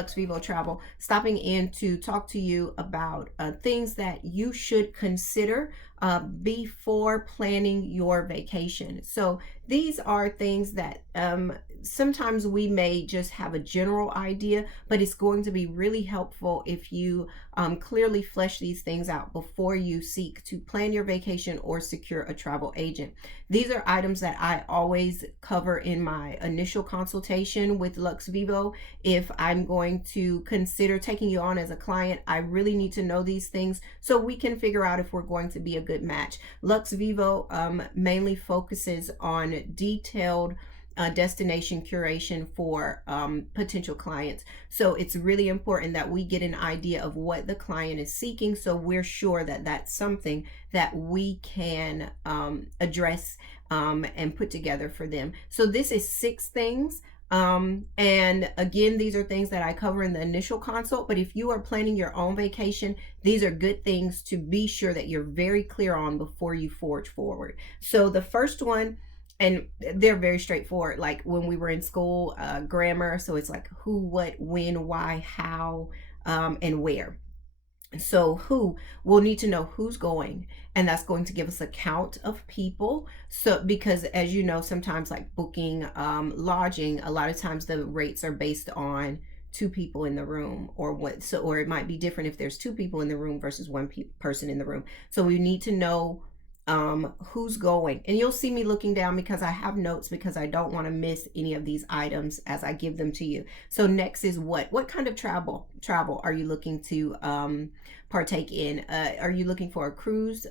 Lux Vivo Travel, stopping in to talk to you about things that you should consider before planning your vacation. So these are things that sometimes we may just have a general idea, but it's going to be really helpful if you clearly flesh these things out before you seek to plan your vacation or secure a travel agent. These are items that I always cover in my initial consultation with Lux Vivo. If I'm going to consider taking you on as a client, I really need to know these things so we can figure out if we're going to be a good match. Lux Vivo mainly focuses on detailed destination curation for potential clients. So it's really important that we get an idea of what the client is seeking, so we're sure that that's something that we can address and put together for them. So this is 6 things. And again, these are things that I cover in the initial consult, but if you are planning your own vacation, these are good things to be sure that you're very clear on before you forge forward. So the first one, and they're very straightforward, like when we were in school, grammar. So it's like who, what, when, why, how, and where. So who, we'll need to know who's going, and that's going to give us a count of people. So because as you know, sometimes like booking lodging, a lot of times the rates are based on 2 people in the room, or what, so, or it might be different if there's 2 people in the room versus 1 person in the room. So we need to know who's going, and you'll see me looking down because I have notes, because I don't want to miss any of these items as I give them to you. So next is what kind of travel are you looking to partake in? Are you looking for a cruise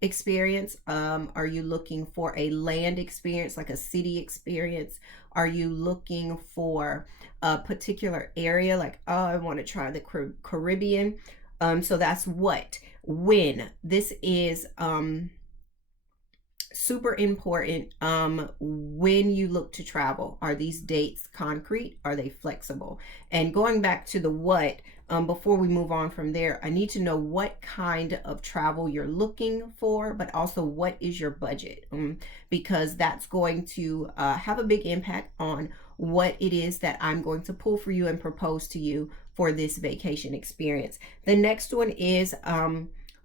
experience? Are you looking for a land experience, like a city experience? Are you looking for a particular area, like, oh, I want to try the Caribbean? So that's what. When, this is super important. When you look to travel, are these dates concrete? Are they flexible? And going back to the what, before we move on from there, I need to know what kind of travel you're looking for, but also what is your budget, because that's going to have a big impact on what it is that I'm going to pull for you and propose to you for this vacation experience. The next one is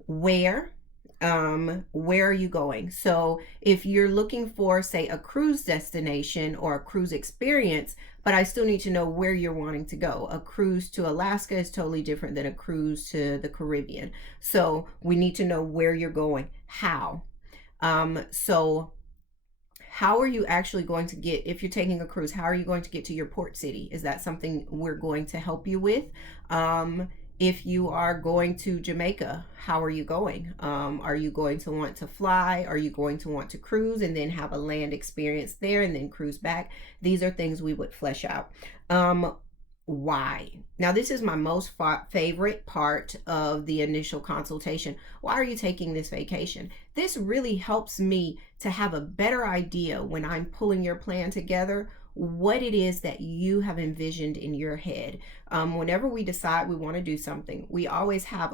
where are you going? So if you're looking for, say, a cruise destination or a cruise experience, but I still need to know where you're wanting to go. A cruise to Alaska is totally different than a cruise to the Caribbean. So we need to know where you're going. How? So how are you actually going to get, if you're taking a cruise, how are you going to get to your port city? Is that something we're going to help you with? If you are going to Jamaica, how are you going? Are you going to want to fly? Are you going to want to cruise and then have a land experience there and then cruise back? These are things we would flesh out. Why? Now, this is my most favorite part of the initial consultation. Why are you taking this vacation? This really helps me to have a better idea when I'm pulling your plan together, what it is that you have envisioned in your head. Whenever we decide we want to do something, we always have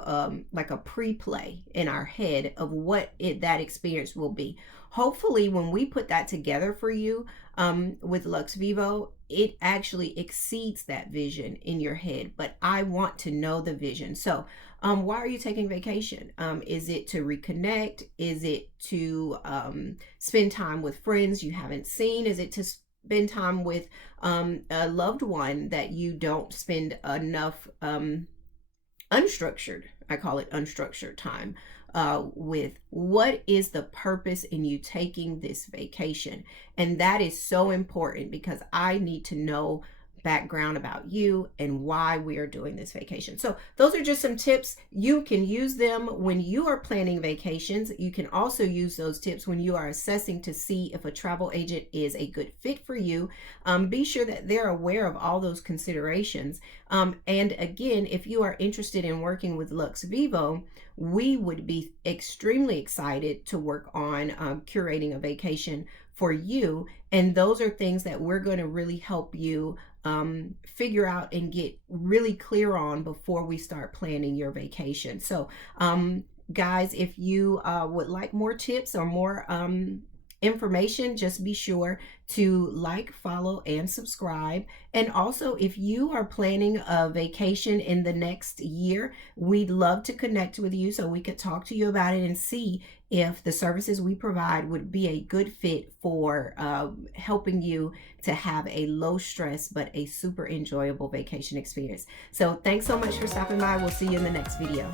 like a pre-play in our head of what that experience will be. Hopefully, when we put that together for you with Lux Vivo, it actually exceeds that vision in your head. But I want to know the vision. So why are you taking vacation? Is it to reconnect? Is it to spend time with friends you haven't seen? Is it to spend time with a loved one that you don't spend enough unstructured, I call it unstructured time with? What is the purpose in you taking this vacation? And that is so important, because I need to know background about you and why we are doing this vacation. So those are just some tips. You can use them when you are planning vacations. You can also use those tips when you are assessing to see if a travel agent is a good fit for you. Be sure that they're aware of all those considerations. And again, if you are interested in working with Lux Vivo, we would be extremely excited to work on curating a vacation for you. And those are things that we're going to really help you figure out and get really clear on before we start planning your vacation. So guys, if you would like more tips or more information, just be sure to like, follow, and subscribe. And also, if you are planning a vacation in the next year, we'd love to connect with you so we could talk to you about it and see if the services we provide would be a good fit for helping you to have a low stress but a super enjoyable vacation experience. So thanks so much for stopping by. We'll see you in the next video.